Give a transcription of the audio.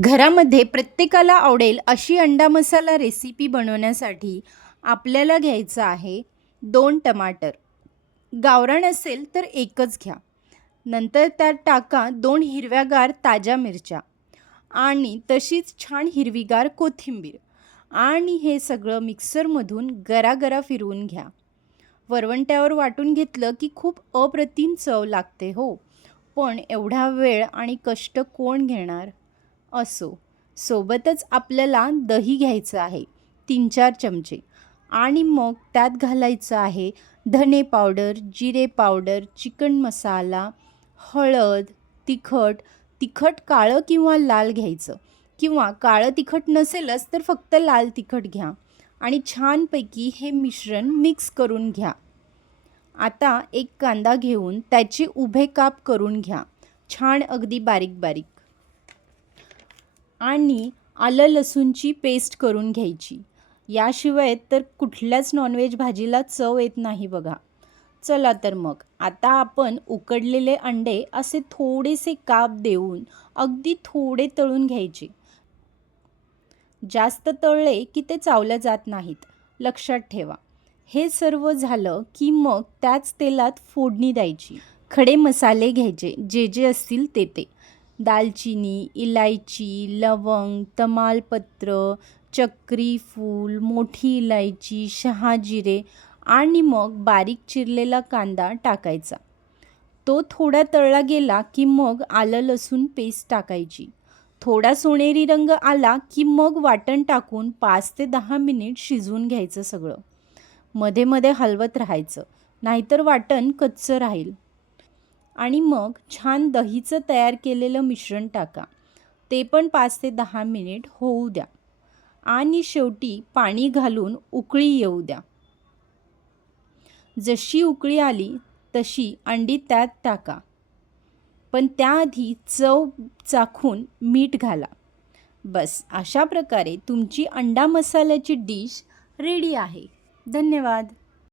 घरामध्ये प्रत्येकाला आवडेल अशी अंडा मसाला रेसिपी बनवण्यासाठी आपल्याला घ्यायचं आहे दोन टमाटर. गावरान असेल तर एकच घ्या. नंतर त्यात टाका दोन हिरव्यागार ताज्या मिरच्या आणि तशीच छान हिरवीगार कोथिंबीर आणि हे सगळं मिक्सरमधून गरागरा फिरवून घ्या. वरवंट्यावर वाटून घेतलं की खूप अप्रतिम चव लागते हो. पण एवढा वेळ आणि कष्ट कोण घेणार? असो. सोबतच आपल्याला दही घ्यायचं आहे तीन चार चमचे. आणि मग त्यात घालायचं आहे धने पावडर जिरे पावडर चिकन मसाला हळद तिखट. तिखट काळं किंवा लाल घ्यायचं. किंवा काळं तिखट नसेलच तर फक्त लाल तिखट घ्या. आणि छानपैकी हे मिश्रण मिक्स करून घ्या. आता एक कांदा घेऊन त्याचे उभे काप करून घ्या. छान अगदी बारीक बारीक. आणि आलं लसूणची पेस्ट करून घ्यायची. याशिवाय तर कुठल्याच नॉनव्हेज भाजीला चव येत नाही बघा. चला तर मग आता आपण उकडलेले अंडे असे थोडेसे काप देऊन अगदी थोडे तळून घ्यायचे. जास्त तळले की ते चावल्या जात नाहीत. लक्षात ठेवा. हे सर्व झालं की मग त्याच तेलात फोडणी द्यायची. खडे मसाले घ्यायचे जे जे असतील ते ते. दालचिनी इलायची लवंग तमालपत्र चक्री फूल मोठी इलायची शहाजिरे आणि मग बारीक चिरलेला कांदा टाकायचा. तो थोडा तळला गेला की मग आलं लसूण पेस्ट टाकायची. थोडा सोनेरी रंग आला की मग वाटण टाकून पाच ते दहा मिनिट शिजवून घ्यायचं सगळं. मध्ये मध्ये हलवत राहायचं. नाहीतर वाटण कच्चं राहील. आणि मग छान दहीचं तयार केलेलं मिश्रण टाका. ते पण पाच ते दहा मिनिट होऊ द्या. आणि शेवटी पाणी घालून उकळी येऊ द्या. जशी उकळी आली तशी अंडी त्यात टाका. पण त्याआधी चव चाखून मीठ घाला. बस अशा प्रकारे तुमची अंडा मसाल्याची डिश रेडी आहे. धन्यवाद.